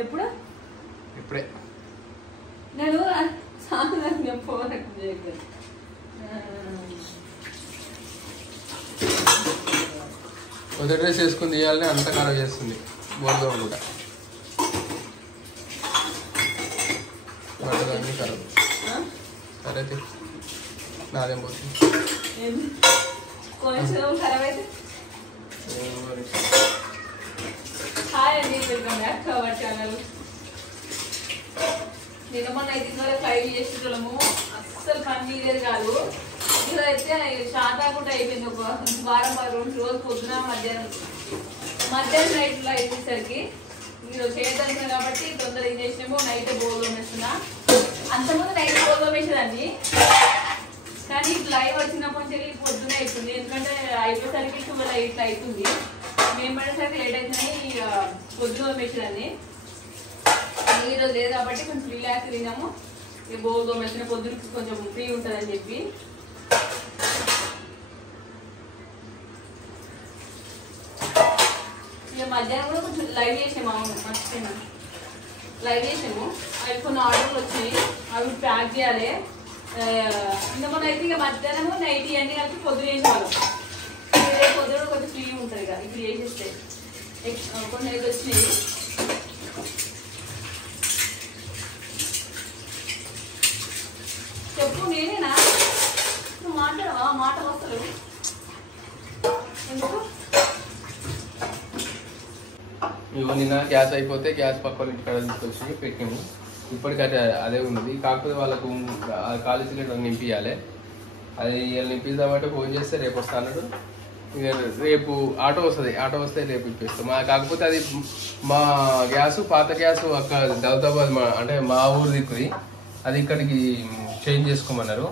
ఎప్పుడు ఇప్పుడే నేను సాధారణ ఫోన్ చేయలేదు. మొదటి డ్రెస్ వేసుకుని తీయాలని అంత ఖరాబ్ చేస్తుంది బోర్దో కూడా బట్టలన్నీ ఖరాబ్. సరే నాదేం పోతుంది కొంచెం ఖరాబ్ అయితే. హాయ్ అండి, welcome back to our channel. నిన్న మొన్న 5 వరకు లైవ్ చేసేటోళ్ళము, అస్సలు పని మీదేది కాదు. ఈరోజైతే శాతాకుండా అయిపోయింది. ఒక వారం 2 రోజులు పొద్దున మధ్యాహ్నం నైట్లో అయిపోయేసరికి ఈరోజు చేయదనుకున్నా కాబట్టి తొందర ఏం చేసినామో నైట్ బోర్డు వేస్తున్నా. అంతకుముందు నైట్ బోర్డు వేసేదాన్ని, కానీ లైవ్ వచ్చినప్పటి నుంచి పొద్దున అవుతుంది. ఎందుకంటే అయిపోయేసరికి 12 ఇట్లా అవుతుంది. మేము పడేసరికి లేట్ అవుతుందని పొద్దున వేసేదాన్ని. ఈరోజు లేదు కాబట్టి కొంచెం రిలాక్స్ తిన్నాము. ఇక బోర్డు వేసిన పొద్దునకి కొంచెం ఫ్రీ ఉంటుందని చెప్పి ఇక మధ్యాహ్నం కూడా కొంచెం లైవ్ చేసాము. అవును మర్చిపోయినా, లైవ్ చేసాము. అవి కొన్ని ఆర్డర్లు వచ్చినాయి, అవి ప్యాక్ చేయాలి. ఇంతకుముందు అయితే ఇక మధ్యాహ్నము నైట్ అన్నీ కలిపి పొద్దున చేసేవాళ్ళం. పొద్దున కొంచెం ఫ్రీ ఉంటుంది కదా ఇప్పుడు చేసేస్తే. కొన్ని అయితే వచ్చినాయి. చెప్పు, నేనేనా? నువ్వు మాట్లాడవా? మాట వస్తలేవు ఎందుకు? ఇవ్వ నిన్న గ్యాస్ అయిపోతే గ్యాస్ పక్కన ఇంటికాడ తీసుకొచ్చి పెట్టాము. ఇప్పటికైతే అదే ఉన్నది. కాకపోతే వాళ్ళకు ఖాళీ సిలిండర్ నింపియాలి. అది ఇవాళ నింపిద్దామంటే ఫోన్ చేస్తే రేపు వస్తా అన్నాడు. ఇక రేపు ఆటో వస్తుంది, ఆటో వస్తే రేపు ఇప్పిస్తాం. కాకపోతే అది మా గ్యాసు పాత గ్యాసు అక్కడ దౌతాబాద్ అంటే మా ఊరు దిక్కుది, అది ఇక్కడికి చేంజ్ చేసుకోమన్నారు.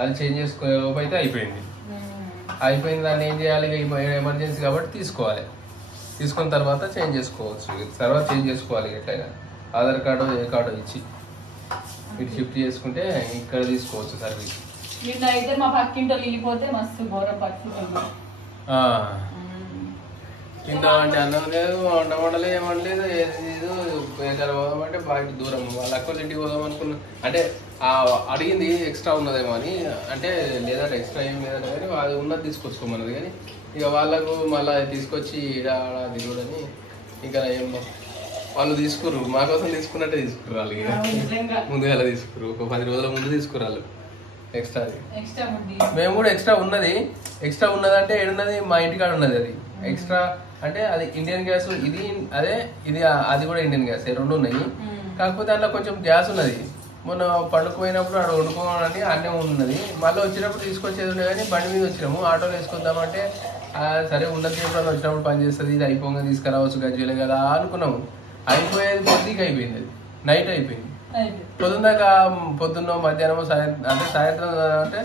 అది చేంజ్ చేసుకోకపోతే అయితే అయిపోయింది. దాన్ని ఏం చేయాలి? ఎమర్జెన్సీ కాబట్టి తీసుకోవాలి. తీసుకున్న తర్వాత చేంజ్ చేసుకోవచ్చు. తర్వాత చేంజ్ చేసుకోవాలి. ఎట్లయినా ఆధార్ కార్డు ఏ కార్డు ఇచ్చి ఇటు షిఫ్ట్ చేసుకుంటే ఇక్కడ తీసుకోవచ్చు సర్వీస్. నిన్న అయితే మా పక్కింటో వెళ్ళిపోతే మస్తు ఘోరం పరిస్థితి. తింటామంటే అన్నం లేదు, వండలేదు, ఏమనలేదు. ఏదో ఎక్కడ పోదామంటే బయట దూరం వాళ్ళ అక్కలు ఇంటికి పోదాం అనుకున్నాం. అంటే అడిగింది ఎక్స్ట్రా ఉన్నదేమో అని, అంటే లేదంటే ఎక్స్ట్రా ఏం లేదంటే కానీ అది ఉన్నది తీసుకొచ్చుకోమన్నది. కానీ ఇక వాళ్ళకు మళ్ళీ తీసుకొచ్చి అది కూడా ఇంకా ఏం వాళ్ళు తీసుకుర్రు, మా కోసం తీసుకున్నట్టే తీసుకుర్రు. వాళ్ళు ముందుగా తీసుకుర్రు, ఒక 10 రోజుల ముందు తీసుకుర్రు వాళ్ళు ఎక్స్ట్రా. మేము కూడా ఎక్స్ట్రా ఉన్నదంటే ఏడున్నది? మా ఇంటికాడ ఉన్నది. అది ఎక్స్ట్రా అంటే అది ఇండియన్ గ్యాస్, ఇది అదే ఇది అది కూడా ఇండియన్ గ్యాస్, 2 ఉన్నాయి. కాకపోతే అందులో కొంచెం గ్యాస్ ఉన్నది. మొన్న పండుకుపోయినప్పుడు అక్కడ వండుకోవాలని అన్నీ ఉన్నది. మళ్ళీ వచ్చినప్పుడు తీసుకొచ్చేది ఉండే కానీ బండి మీద వచ్చినాము. ఆటోలో వేసుకుందామంటే సరే ఉన్నది ఎప్పుడన్నా వచ్చినప్పుడు పని చేస్తుంది, ఇది అయిపోగా తీసుకురావచ్చు గజ్జలే కదా అనుకున్నాము. అయిపోయేది పొద్దుకి అయిపోయింది. అది నైట్ అయిపోయింది. పొద్దున్న మధ్యాహ్నం సాయంత్రం అంటే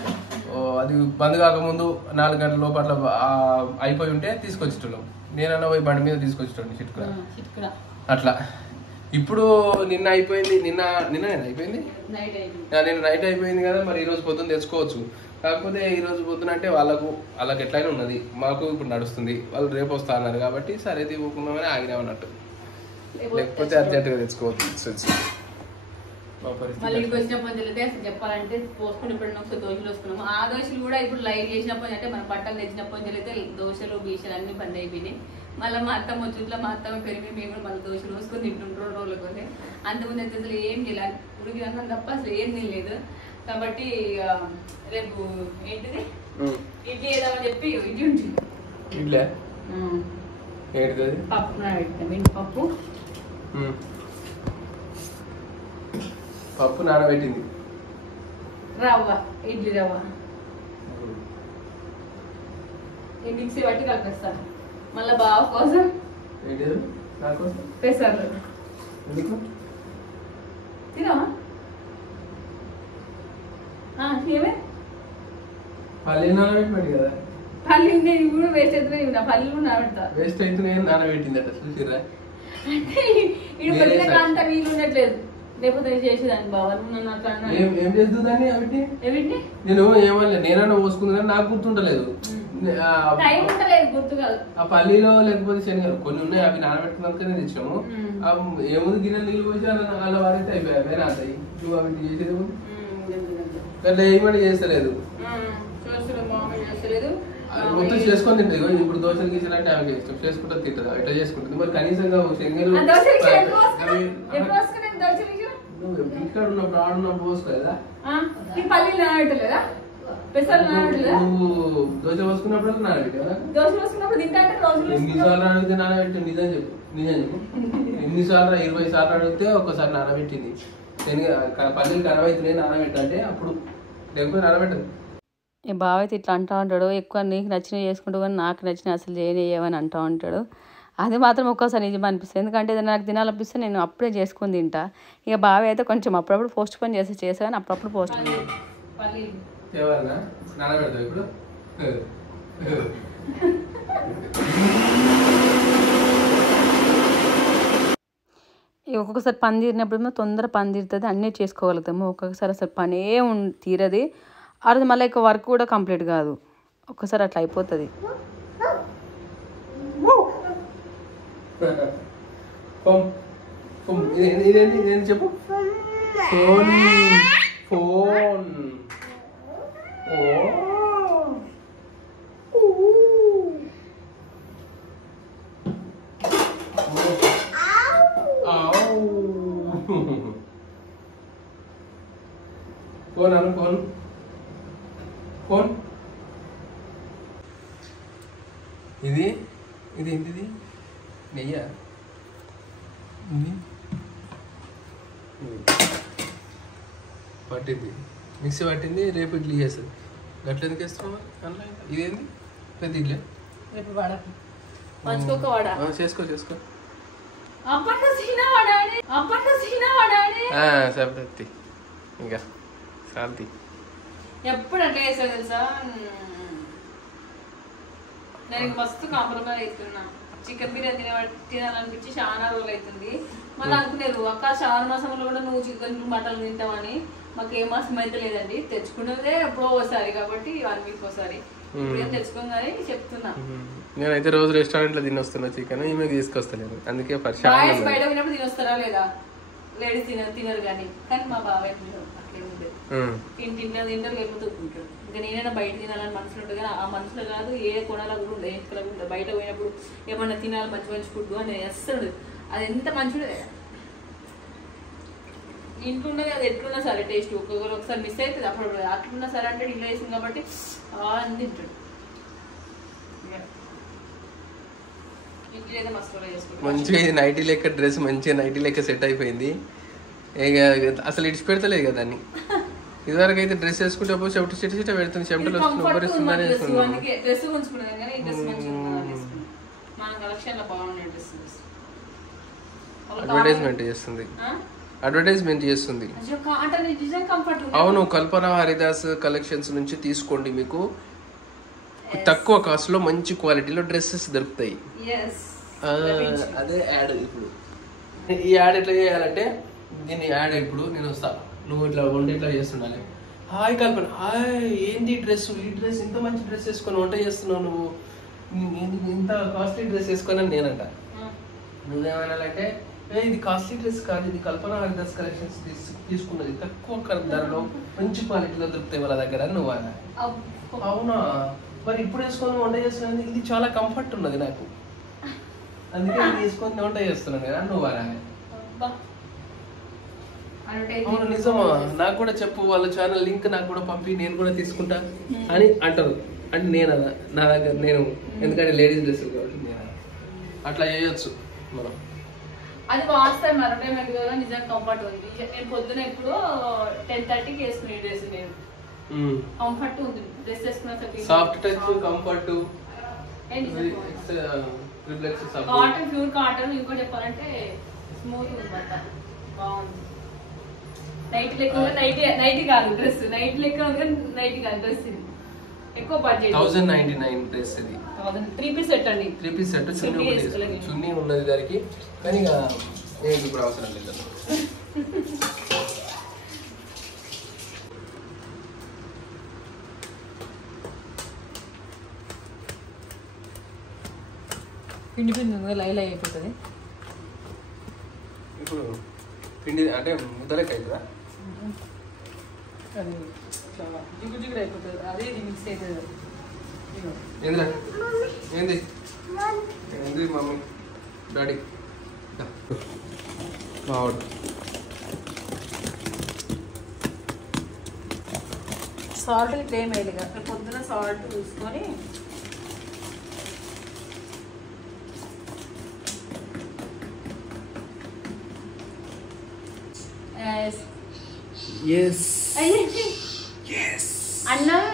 అది బంద్ కాకముందు 4 గంటల లోపల అయిపోయి ఉంటే తీసుకొచ్చేటోళ్ళం. నేనన్నా పోయి బండి మీద తీసుకొచ్చేటోండి చిట్కురా అట్లా. ఇప్పుడు నిన్న అయిపోయింది. నిన్న అయిపోయింది, నిన్న నైట్ అయిపోయింది కదా. మరి ఈరోజు పొద్దున్న తెచ్చుకోవచ్చు. కాకపోతే ఈరోజు పొద్దున అంటే వాళ్ళకి ఎట్లయినా ఉన్నది, మాకు ఇప్పుడు నడుస్తుంది. వాళ్ళు రేపు వస్తా అన్నారు కాబట్టి సరే తీవ్వకుందామని ఆగినామన్నట్టు. లేకపోతే అర్జెంటుగా తెచ్చుకోవచ్చు. మళ్ళీ వచ్చినప్పుడు తెలితే అసలు చెప్పాలంటే పోసుకుని ఇప్పుడు ఒకసారి దోశలు వస్తున్నాము. ఆ దోశలు కూడా ఇప్పుడు లైవ్ చేసినప్పుడు అంటే మన పట్టలు తెచ్చినప్పుడు తెలితే దోశలు బీసలు అన్ని బంద్ అయిపోయినాయి. మళ్ళీ మా అత్తమ్మ వచ్చుట్లా మా అత్తమ్మ పెరిగి మేము కూడా మళ్ళీ దోశలు పోసుకొని తింటుంటారు 2 రోజుల కోసం. అంతకుముందు అయితే అసలు ఏం చేయాలి, ఉడికి అన్నం తప్ప అసలు ఏం తినలేదు. కాబట్టి రేపు ఏంటిది ఇడ్లీ వేద్దామని చెప్పి ఇడ్లీ ఉంటుంది. పప్పు పెడతాం. పప్పు నానబెట్టింది, రవ్వ, ఇడ్లీ రవ్వ మిక్సీ పట్టి కలిపేస్తాను. మళ్ళీ బావ కోసం పెసర్లు తినవా? ఏమే పల్లీలు నానబెట్టి కదా. పల్లీలు ఇప్పుడు వేస్ట్ అవుతున్నాయి. పల్లీలు కూడా నానబెడతా. వేస్ట్ అవుతున్నాయి నానబెట్టిందట చూసిరా. అంటే ఇటు పల్లీలకు అంత వీలు ఉండట్లేదు. లేకపోతే చేసేదాన్ని బావ. ఏం చేస్తుందని నేను ఏమన్నా నేనన్నా పోసుకుందని నాకు గుర్తుంటలేదు. టైం ఉంటలేదు గుర్తు కాదు. ఆ పల్లీలో లేకపోతే శనగలు కొన్ని ఉన్నాయి, అవి నానబెట్టుకున్నాకనే తెచ్చాము. ఏముంది గిన్నె నీళ్ళు పోసి అలా వారైతే అయిపోయాయి, వేరే అవుతాయి. నువ్వు అవి చేసేది అట్లా ఏమని చేస్తలేదు, మొత్తం చేసుకొని తింటుంది. ఇప్పుడు దోశలు గీసాలంటే ఆమెకి ఇష్టం, చేసుకుంటా తింటుంది, ఇట్లా చేసుకుంటుంది. మరి కనీసంగా శనగలు ఇక్కడ ఉన్నప్పుడు ఆడున్నప్పుడు పోసుకోలేదా? నువ్వు దోశ పోసుకున్నప్పుడు నానబెట్టావా? ఎన్నిసార్లు అడిగితే నానబెట్టి నిజం చెప్పు, నిజం చెప్పు. ఎన్నిసార్లు 20 సార్లు అడిగితే ఒక్కసారి నానబెట్టింది. పల్లీలు ఖరాబ్ అవుతున్నాయి నానబెట్టంటే అప్పుడు, లేకపోతే నానబెట్టదు. ఈ బావ అయితే ఇట్లా అంటూ ఉంటాడు, ఎక్కువ నీకు నచ్చినవి చేసుకుంటూ కానీ నాకు నచ్చినవి అసలు చేయనివ్వని అంటూ ఉంటాడు. అది మాత్రం ఒక్కోసారి నిజం అనిపిస్తుంది, ఎందుకంటే ఏదైనా నాకు తినాలనిపిస్తే నేను అప్పుడే చేసుకొని తింటా. ఇక బావ అయితే కొంచెం అప్పుడప్పుడు పోస్ట్ పోన్ చేసా కానీ అప్పుడప్పుడు పోస్ట్ ఒక్కొక్కసారి పని తీరినప్పుడు తొందర పని తీరుతుంది, అన్నీ చేసుకోగలుగుతాము. ఒక్కొక్కసారి అసలు పనే తీరది, ఆ రోజు మళ్ళీ ఎక్కువ వర్క్ కూడా కంప్లీట్ కాదు, ఒక్కసారి అట్లా అయిపోతుంది. చెప్పు ఫోన్ ఫోన్ ఫోన్ అను ఫోన్ ఫోన్. ఇది ఇది ఏంటిది? నెయ్యా? పట్టింది, మిక్సీ పట్టింది, రేపు ఇడ్లీ చేస్తుంది. గట్ల ఎందుకు వేస్తున్నావా అందులో? ఇదేంది పెద్ద ఇడ్లీ? రేపు వాడ పంచుకోక వాడ చేసుకో చేసుకో. సపరేట్ ఇంకా శాంతి ఎప్పుడు అట్లా చేస్తాడు తెలుసా? నేను మస్తు కాంప్రమైజ్ అవుతున్నా. చికెన్ బిర్యానీ తినాలనిపించి చాలా రోజులు అవుతుంది. మళ్ళీ అనుకునేరు అక్క శ్రావణ మాసంలో కూడా నువ్వు చికెన్ మటన్ తింటావని. మాకు ఏ మాసం అయితే లేదండి, తెచ్చుకున్నదే ఎప్పుడో ఒకసారి, కాబట్టి 1 వీక్ ఒకసారి తెచ్చుకోగానే చెప్తున్నా. నేనైతే రోజు రెస్టారెంట్ లో తినొస్తున్నా చికెన్, ఈమెకి తీసుకొస్తలేదు. అందుకే బయట పోయినప్పుడు తినొస్తారా లేదా? లేడీస్ తినరు కానీ మా బాబాయ్ తింటారు లేకపోతే ఒప్పుకుంటాడు. ఇంకా నేనైనా బయట తినాలని మనసులో ఉంటుంది కానీ ఆ మనసులో కాదు, ఏ కొనాల కూడా ఉండదు, ఎంతకలా కూడా ఉండదు. బయట పోయినప్పుడు ఏమన్నా తినాలి మంచి మంచి ఫుడ్ అని వేస్తాడు. అది ఎంత మంచిగా ఇంట్లో ఉన్నది, అది ఎట్లున్నా సరే టేస్ట్ ఒకసారి మిస్ అవుతుంది. అప్పుడు అట్లున్నా సరే అంటే ఇంట్లో వేసింది కాబట్టి అని తింటాడు. మంచిగా ఇది నైటీ లెక్క డ్రెస్, మంచిగా నైటీ లెక్క సెట్ అయిపోయింది. ఇక అసలు ఇడిచి పెడతలేదు కదా దాన్ని. ఇదివరకు అయితే డ్రెస్ వేసుకుంటే చెమట చిట చిట పెడుతుంది, చెమటలు ఉబ్బరిస్తుందని అడ్వర్టైజ్మెంట్ చేస్తుంది, అడ్వర్టైజ్మెంట్ చేస్తుంది. అవును, కల్పన హరిదాస్ కలెక్షన్స్ నుంచి తీసుకోండి, మీకు తక్కువ కాస్ట్ లో మంచి క్వాలిటీలో డ్రెస్సెస్ దొరుకుతాయి. అదే యాడ్. ఇప్పుడు ఈ యాడ్ ఎట్లా చేయాలంటే, దీన్ని యాడ్ ఇప్పుడు నేను వస్తా, నువ్వు ఇట్లా వంట ఇట్లా చేస్తుండాలి. హాయ్ కల్పన, హాయ్ ఏంది డ్రెస్, ఈ డ్రెస్ ఇంత మంచి డ్రెస్ వేసుకొని వంట చేస్తున్నావు నువ్వు, ఇంత కాస్ట్లీ డ్రెస్ వేసుకొని అని నేనంట. నువ్వేమనాలంటే, ఇది కాస్ట్లీ డ్రెస్ కాదు, ఇది కల్పన హరిదాస్ కలెక్షన్స్ తీసుకున్నది, తక్కువ ధరలో మంచి క్వాలిటీలో దొరుకుతాయి వాళ్ళ దగ్గర అని నువ్వు అన్నా. అవునా, మరి ఇప్పుడు వేసుకొని వంట చేస్తున్నాను, ఇది చాలా కంఫర్ట్ ఉన్నది నాకు, అందుకే తీసుకొని వంట చేస్తున్నాను కదా నువ్వు అన్నా. అవును నిజమా, నాకు కూడా చెప్పు, వాళ్ళ ఛానల్ లింక్ నాకు కూడా పంపి, నేను కూడా తీసుకుంటా అని అంటారు. అంటే నేను నా దగ్గర నేను, ఎందుకంటే లేడీస్ డ్రెస్సులు కాబట్టి నేను అట్లా చేయొచ్చు మనం. అది వాస్తాయి మరొకటి కదా, నిజంగా కంఫర్ట్ ఉంది. నేను పొద్దున ఇప్పుడు 10:30కి వేసుకునే డ్రెస్, నేను కంఫర్ట్ ఉంది డ్రెస్ వేసుకున్న, soft touch, comfort, cotton, pure cotton. ఇంకో చెప్పాలంటే స్మూత్ ఉంది, బాగుంది. నైట్ లెక్క నైట్ కాదు డ్రెస్, నైట్ లెక్క ఉంది, నైట్ కాదు డ్రెస్. ఇది ఎక్కువ బడ్జెట్ 1099 డ్రెస్, ఇది 3 పీస్ సెట్ అండి. 3 పీస్ సెట్, చున్నీ ఉన్నది దానికి, కానీ ఇక నేను ఇప్పుడు అవసరం లేదు. పిండి పిండి లైవ్ అయిపోతుంది. ఇప్పుడు పిండి అంటే ముద్దలకి అవుతుందా? అది జిగురు జిగురు అయిపోతుంది. అదే ఇది మిక్స్ అవుతుంది. ఏందిరా ఏంది ఏంది మమ్మీ డాడీ మావాడు సాల్ట్ ఇట్లా ఏం వేయాలి కదా, పొద్దున సాల్ట్ చూసుకొని అన్నం,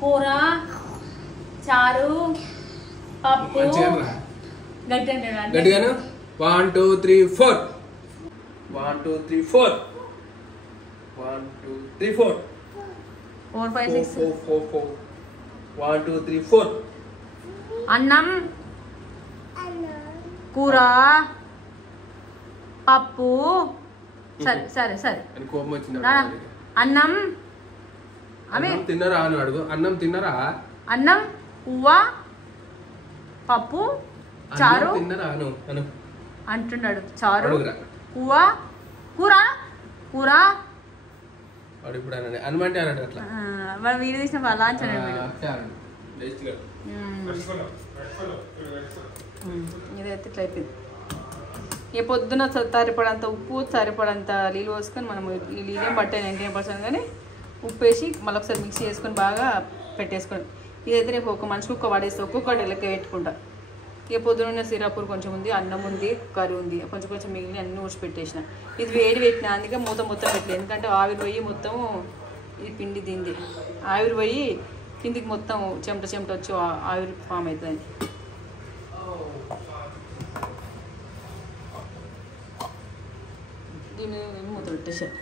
కూర, చారు, పప్పు గట్టిగాను 1 2 3 4 1 2 3 4 1 2 3 4 4 5 6 4 1 2 3 4 అన్నం, కూర, పప్పు. సరే సరే సరే అని కోపం వచ్చింది. అన్నం అన్నం తిన్నారా అని అడుగు. అన్నం తిన్నారా? అన్నం, పువ్వ, పప్పు, చారు తిన్నారా అను అను అంటున్నాడు. చారు, అడుగురా. పువ్వ, కూర, కూర. వాడు ఇప్పుడు అన్నాడు అనమంటే అన్నాడు అట్లా. వాడు వీడియో తీసిన అలా అంటాడు. ఇదైతే ఇట్లా అయిపోయింది. ఇక పొద్దున సరిపడంత ఉప్పు, సరిపడంత నీళ్ళు పోసుకొని మనం ఈ నీళ్ళేం పట్టాయి 99% కానీ ఉప్పు వేసి మళ్ళీ ఒకసారి మిక్స్ చేసుకొని బాగా పెట్టేసుకొని ఇదైతే రేపు ఒక మనిషికి ఒక్క పడేస్తే ఒక్కొక్కటి లెక్క పెట్టుకుంటా. ఇక పొద్దున్న సిరాపూర్ కొంచెం ఉంది, అన్నం ఉంది, కర్రీ ఉంది, కొంచెం కొంచెం మిగిలిన అన్నీ ఊసి పెట్టేసిన. ఇది వేడి పెట్టిన అందుకే మొత్తం పెట్టలేదు, ఎందుకంటే ఆవిరి పోయి మొత్తం ఇది పిండి తింది. ఆవిరి పోయి కిందికి మొత్తం చెమట చెమట వచ్చి ఆవిరి ఫామ్ అవుతుంది. దీన్ని మూత పెట్టేసాను.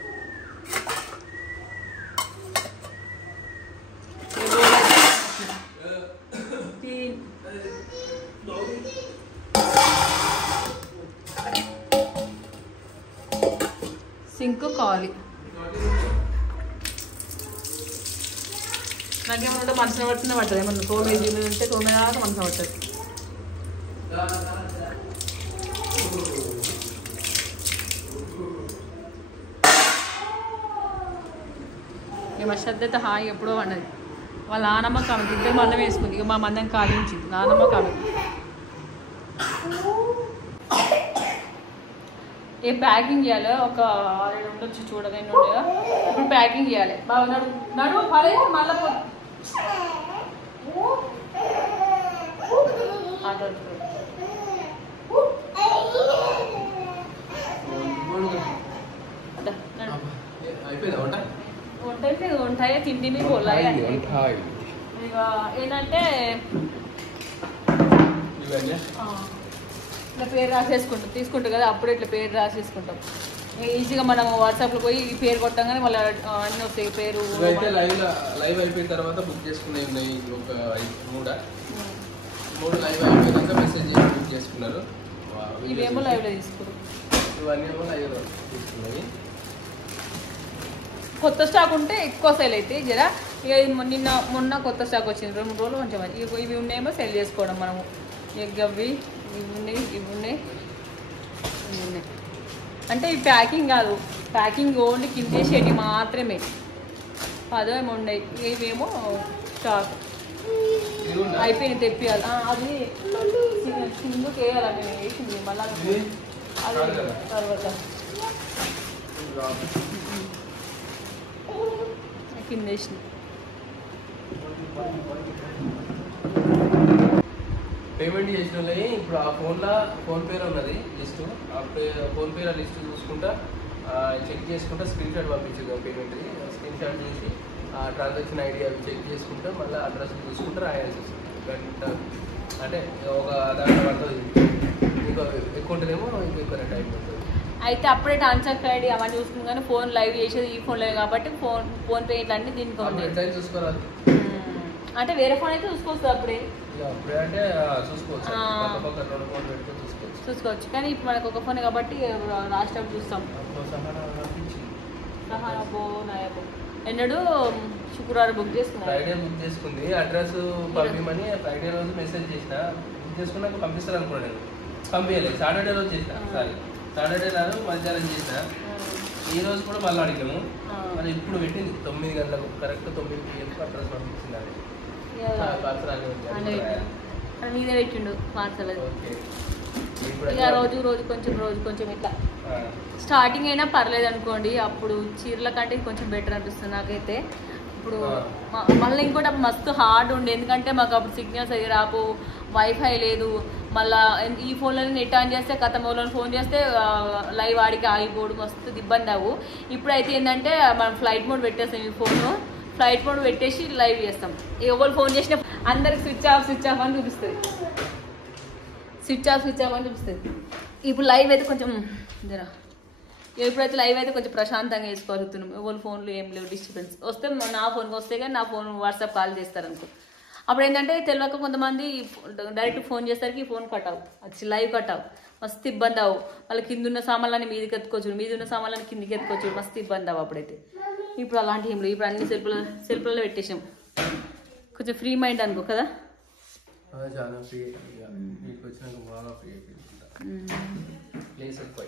సింక్ కావాలి. నాకేమన్నా మనసున పట్టిన పట్టదు, ఏమన్నా తోమే జీవులు ఉంటే తోమేదాకా మనసున పట్టదు. మా శ్రద్ధత హాయి ఎప్పుడో అన్నది. వాళ్ళ నానమ్మ కామెకి ఇద్దరు మందం వేసుకుంది. ఇక మా మందం ఖాళీ ఉంచింది నానమ్మ కామె. ఏ ప్యాకింగ్ చేయాలి, ఒక 6 ఉండొచ్చు చూడలేని ఉండేగా. ఇప్పుడు ప్యాకింగ్ చేయాలి. బాగా నడువు పడే మళ్ళీ ఉంటాయి తిండి పోలాయి. ఇక ఏంటంటే ఇట్లా పేరు రాసేసుకుంటాం, తీసుకుంటాం కదా అప్పుడు ఇట్లా పేరు రాసేసుకుంటాం. ఈజీగా మనం వాట్సాప్లో పోయి ఈ పేరు కొట్టంగానే మళ్ళీ అన్నీ వస్తాయి. పేరు అయితే లైవ్ అయిపోయిన తర్వాత బుక్ చేసుకునే ఉన్నాయి. ఒక 3 లైవ్ అయిపోయినాక మెసేజ్ చేసి బుక్ చేసుకున్నారు. ఇవేమో లైవ్లో తీసుకున్నారు. ఇవన్నీ ఏమో లైవ్లో తీసుకున్నాయి. కొత్త స్టాక్ ఉంటే ఎక్కువ సేల్ అవుతాయి జరా. ఇక మొన్న కొత్త స్టాక్ వచ్చింది 2-3 రోజులు కొంచెం. ఇవి ఉన్నాయేమో సెల్ చేసుకోవడం మనము. ఎగ్ అవి ఇవి ఉన్నాయి అంటే ఇవి ప్యాకింగ్ కాదు, ప్యాకింగ్ ఓన్లీ కిందేసేటి మాత్రమే. అదో ఏమో ఉన్నాయి. ఇవేమో స్టాక్ అయిపోయింది తెప్పియాలి. అది కిందకి వేయాలి, వేసింది మళ్ళీ అది తర్వాత కింద వేసిన. పేమెంట్ చేసిన వాళ్ళని ఇప్పుడు ఆ ఫోన్పేలో ఉన్నది లిస్ట్. ఆ ఫోన్పేలో లిస్ట్ చూసుకుంటా చెక్ చేసుకుంటా స్క్రీన్ షాట్ పంపించేది పేమెంట్. స్క్రీన్ షాట్ చేసి ఆ ట్రాన్సాక్షన్ ఐడి అవి చెక్ చేసుకుంటా మళ్ళీ అడ్రస్ చూసుకుంటా రాయాల్సి వస్తుంది. అంటే ఒక దాంట్లో పడుతుంది. ఇంకా ఎక్కువ ఉంటేనేమో ఇంకా ఎక్కువ టైం పడుతుంది. అయితే అప్పుడే ట్రాన్సాక్షన్ ఐడి అవన్నీ చూసుకుని కానీ ఫోన్ లైవ్ చేసేది ఈ ఫోన్లో కాబట్టి ఫోన్పే ఇట్లాంటి దీనికి చూసుకోరాదు. అంటే వేరే ఫోన్ అయితే చూసుకోవచ్చు అప్పుడే అంటే చూసుకోవచ్చు. కానీ ఇప్పుడు మనకు ఒక ఫోన్ కాబట్టి లాస్ట్ టైం చూస్తాం. ఎన్నడూ శుక్రవారం బుక్ చేసుకున్నాం. ఫ్రైడే బుక్ చేసుకుంది. అడ్రస్ పంపించమని ఫ్రైడే రోజు మెసేజ్ చేసిన. బుక్ చేసుకున్నాక పంపిస్తారు అనుకోండి. నేను పంపించలేదు. సాటర్డే రోజు చేసిన, సాటర్డే నాడు మధ్యాహ్నం చేసిన. ఈ రోజు కూడా మళ్ళీ అడిగాము. అది ఇప్పుడు పెట్టింది 9 గంటలకు, కరెక్ట్ 9 PM అడ్రస్ పంపించింది. అది మీదే పెట్టిండు పార్సల్. ఇక రోజు కొంచెం ఇట్లా స్టార్టింగ్ అయినా పర్లేదు అనుకోండి. అప్పుడు చీరల కంటే కొంచెం బెటర్ అనిపిస్తుంది నాకైతే. ఇప్పుడు మళ్ళీ ఇంకోటి అప్పుడు మస్తు హార్డ్ ఉండే, ఎందుకంటే మాకు అప్పుడు సిగ్నల్ సరిగా రాపు, వైఫై లేదు. మళ్ళీ ఈ ఫోన్లో నెట్ ఆన్ చేస్తే వాళ్ళని ఫోన్ చేస్తే లైవ్ ఆడికి ఆగిపోవడం మస్తు ఇబ్బంది అవ్వు. ఇప్పుడైతే ఏంటంటే మనం ఫ్లైట్ మోడ్ పెట్టేస్తాం. ఈ ఫోను ఫ్లైట్ మోడ్ పెట్టేసి లైవ్ చేస్తాం. ఎవరు ఫోన్ చేసినా అందరికి స్విచ్ ఆఫ్ అని చూపిస్తుంది. స్విచ్ ఆఫ్ అని చూపిస్తుంది. ఇప్పుడు లైవ్ అయితే కొంచెం ఎప్పుడైతే లైవ్ అయితే కొంచెం ప్రశాంతంగా వేసుకోగలుగుతున్నాం. ఎవరి ఫోన్లు ఏం లేవు, డిస్టర్బెన్స్ వస్తే నా ఫోన్కి వస్తే కానీ నా ఫోన్ వాట్సాప్ కాల్ చేస్తారు అనుకో. అప్పుడు ఏంటంటే తెలియక కొంతమంది డైరెక్ట్ ఫోన్ చేసరికి ఈ ఫోన్ కట్ అవ్వు, అది లైవ్ కట్ అవ్వు, మస్తు ఇబ్బంది అవ్వు. వాళ్ళ కింద ఉన్న సామాన్లని మీదకి ఎత్తుకోవచ్చు, మీద ఉన్న సామాన్లని కిందికి ఎత్తుకోవచ్చు, మస్తు ఇబ్బంది అవ్వు అప్పుడైతే. ఇప్పుడు అలాంటి ఏం లేవు. ఇప్పుడు అన్ని సెల్ఫ్లలో పెట్టేసాం. కొంచెం ఫ్రీ మైండ్ అనుకో కదా.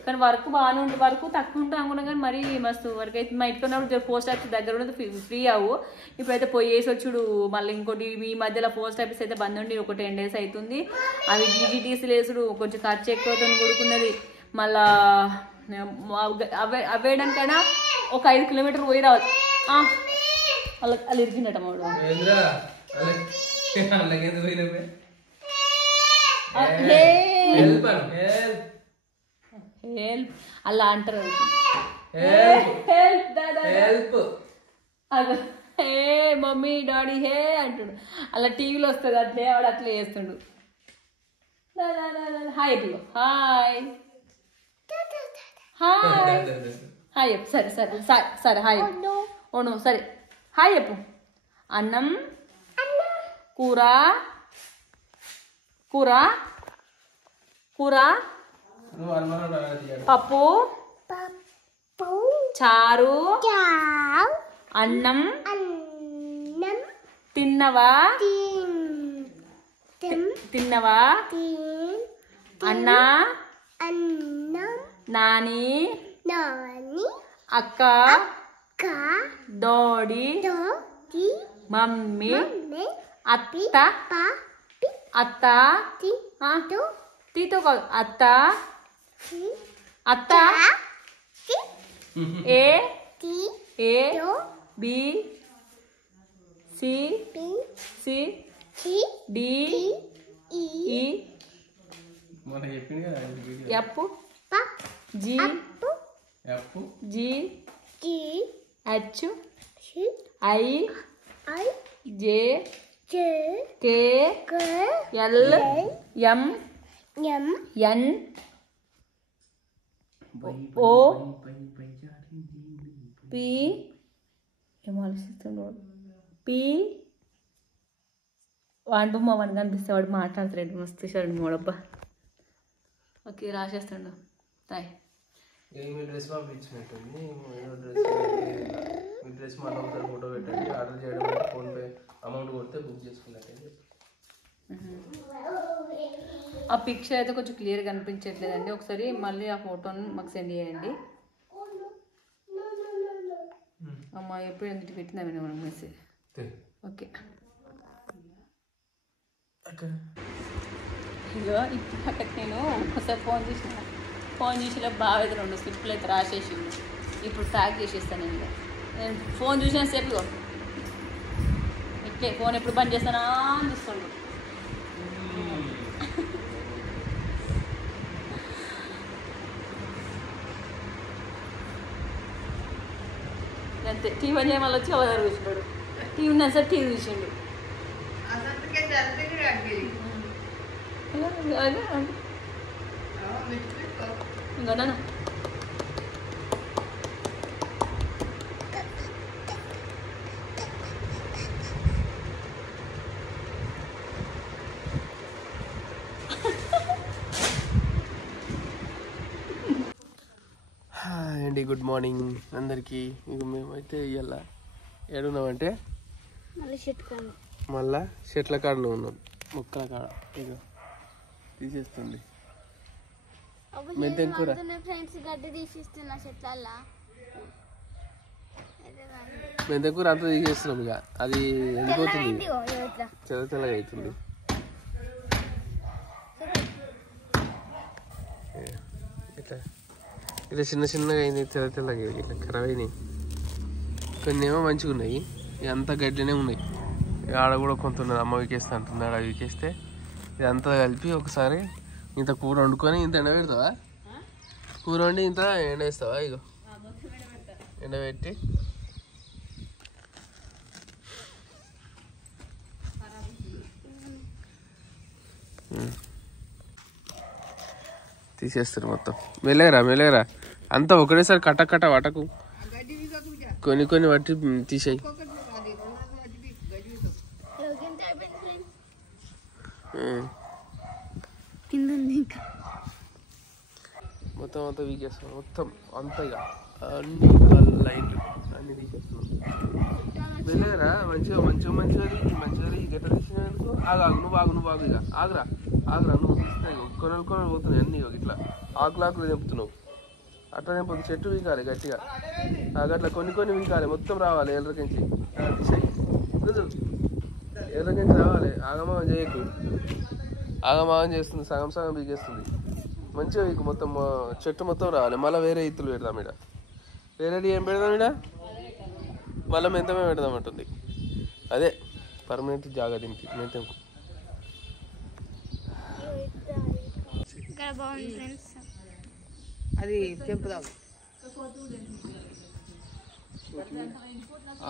కానీ వర్క్ బాగానే ఉంటుంది, వర్క్ తక్కువ ఉంటుంది అనుకున్నా కానీ మరీ మస్తు వర్క్ అయితే. మా ఇంట్లో ఉన్నప్పుడు పోస్ట్ ఆఫీస్ దగ్గర ఉన్నది ఫ్రీ అవ్వు. ఇప్పుడైతే పోయేసి వచ్చుడు. మళ్ళీ ఇంకోటి ఈ మధ్యలో పోస్ట్ ఆఫీస్ అయితే బంద్ ఉండి ఒక 10 days అవుతుంది. అవి DGTC లేసుడు కొంచెం ఖర్చు ఎక్కువతో కూడుకున్నది. మళ్ళా అవేయడానికైనా ఒక 5 kilometers పోయి రావచ్చు. అలా ఇరిగిందట మాడు. హెల్ప్ అలా అంటారు. హే మమ్మీ డాడీ హే అంటుడు. అలా టీవీలో వస్తుంది అట్లే, వాడు అట్లే చేస్తుండు. హాయ్ పిల్ల, హాయ్ హాయ్ హాయ్ చెప్పు. సరే హాయ్ ఓను సరే హాయ్ చెప్పు. అన్నం కూర కూర కూర పప్పు చారు అన్నం తిన్నవా అన్న నాని అక్క డాడీ మమ్మీ అత్త తీతో కాదు అత్త A B C D E F G H I J K L M N O P ఏం ఆలోచిస్తుండో పి వాడు వాడిని కనిపిస్తే వాడు మాట్లాడుతున్నాడు మస్తు షాడు మోడబ్బా. ఓకే రాసేస్తుండు. తాయ్ డ్రెస్ పంపించినట్టుంది. డ్రెస్ మళ్ళీ ఒకసారి ఫోటో పెట్టండి. ఆర్డర్ చేయడం ఫోన్పే అమౌంట్ కొడితే బుక్ చేసుకున్నట్టు. ఆ పిక్చర్ అయితే కొంచెం క్లియర్గా కనిపించట్లేదండి. ఒకసారి మళ్ళీ ఆ ఫోటోని మాకు సెండ్ చేయండి. అమ్మా ఎప్పుడు ఎందుకు పెట్టిందా మనకు మెసేజ్. ఓకే ఇగో ఇప్పుడు అక్కడికి నేను ఒకసారి ఫోన్ చేసిలో బాగా అయితే 2 స్లిప్లు అయితే రాసేసి ఇప్పుడు ట్యాగ్ చేసేస్తాను. నేను ఫోన్ చూసిన సేపు ఇట్లే ఫోన్ ఎప్పుడు బంద్ చేస్తానా అని చూస్తుండు. అంతే టీవీ అని మళ్ళీ వచ్చి అవదారు కూర్చున్నాడు. టీవీ ఉన్నా సార్ టీవీ చూసిండు. ఇంకా అండి గుడ్ మార్నింగ్ అందరికీ. ఇక మేమైతే ఇవాళ ఏడున్నామంటే మళ్ళా చెట్ల కాడనే ఉన్నాం, మొక్కల కాడ. ఇక తీసేస్తుంది. మెంతెం కూర ఫ్రెండ్స్ గడ్డి తీసిస్తున్నా చెట్లల్లా. మెంతెం కూర అంతా తీసేస్తున్నాం ఇక. అది ఎండిపోతుంది, తెల్ల తెల్లగా అవుతుంది. ఇట్లా ఇట్లా చిన్న చిన్నగా అయింది, తెల్ల తెల్లగా ఇట్లా ఖరాబ్ అయినాయి. కొన్ని ఏమో మంచిగా ఉన్నాయి, అంతా గడ్డినే ఉన్నాయి. ఆడ కూడా కొంత ఉన్నది, అమ్మ వీకేస్తా అంటుంది. ఆడ వీకేస్తే ఇదంతా కలిపి ఒకసారి ఇంత కూర వండుకొని ఇంత ఎండ పెడతావా? కూర వండి ఇంత ఎండ వేస్తావా? ఇగో ఎండబెట్టి తీసేస్తారు మొత్తం. మెల్లగరా అంతా ఒకటేసారి కట్ట వటకు, కొన్ని కొన్ని వట్టి తీసేయి. మొత్తం అంతా వీకేస్తాం, మొత్తం అంతా ఇక అన్ని లైట్లు అన్ని తీసేస్తున్నాం. వెళ్ళగరా మంచిగా గట్ట తీసినందుకు నువ్వు ఆగు ఇక ఆగురా నువ్వు తీస్తాయి. కొనలు పోతున్నాయి అన్ని ఇట్లా ఆకులు తెంపుతున్నావు. అట్లా తెంపదు, చెట్టు వీకాలి గట్టిగా, అట్లా కొన్ని వీకాలి, మొత్తం రావాలి ఎర్రకించి. ఎర్రకించి రావాలి, ఆగమాగం చేయకు. ఆగమాగం చేస్తుంది, సగం వీకేస్తుంది. మంచిగా వీకు మొత్తం చెట్టు మొత్తం రావాలి. మళ్ళీ వేరే ఇత్తులు పెడదాం ఇక్కడ. వేరేది ఏం పెడదాం ఇక్కడ? మళ్ళీ మెంతమే పెడదామంటుంది. అదే పర్మనెంట్ జాగా దీనికి మెంతంకు. అది తెంపుదాం.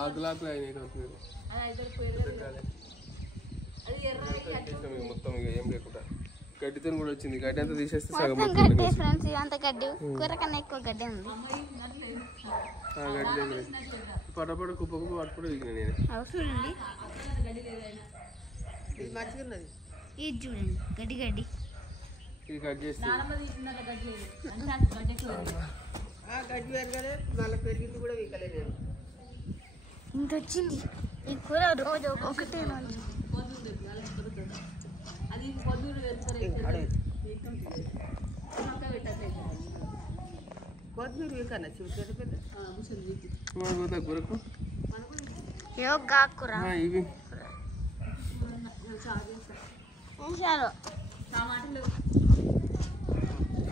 ఆకులు అయినాయి మొత్తం, ఇక ఏం లేకుండా గడ్డితో కూడా వచ్చింది. గడ్డి అంతా తీసేస్తే సగం పడపడ కుప్ప పట్టుకుంటే దిగిన నేను. ఇది చూడండి గడ్డి ఇది కట్ చేస్తే గడ్డి పెరగలే, మళ్ళీ పెరిగింది కూడా వీకలేదు. ఇంత వచ్చింది ఈ కూర రోజు ఒకటే రోజు. కొత్తిమీర వీకన్నా గురకు ఇవి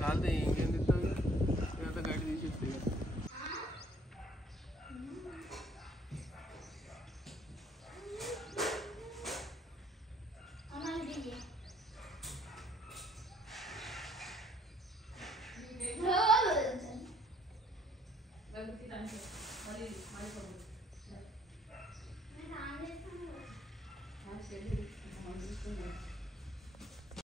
కాదు ఇంకేం తింటావు? ఇదంతా గడ్డి తీసేస్తే Mari,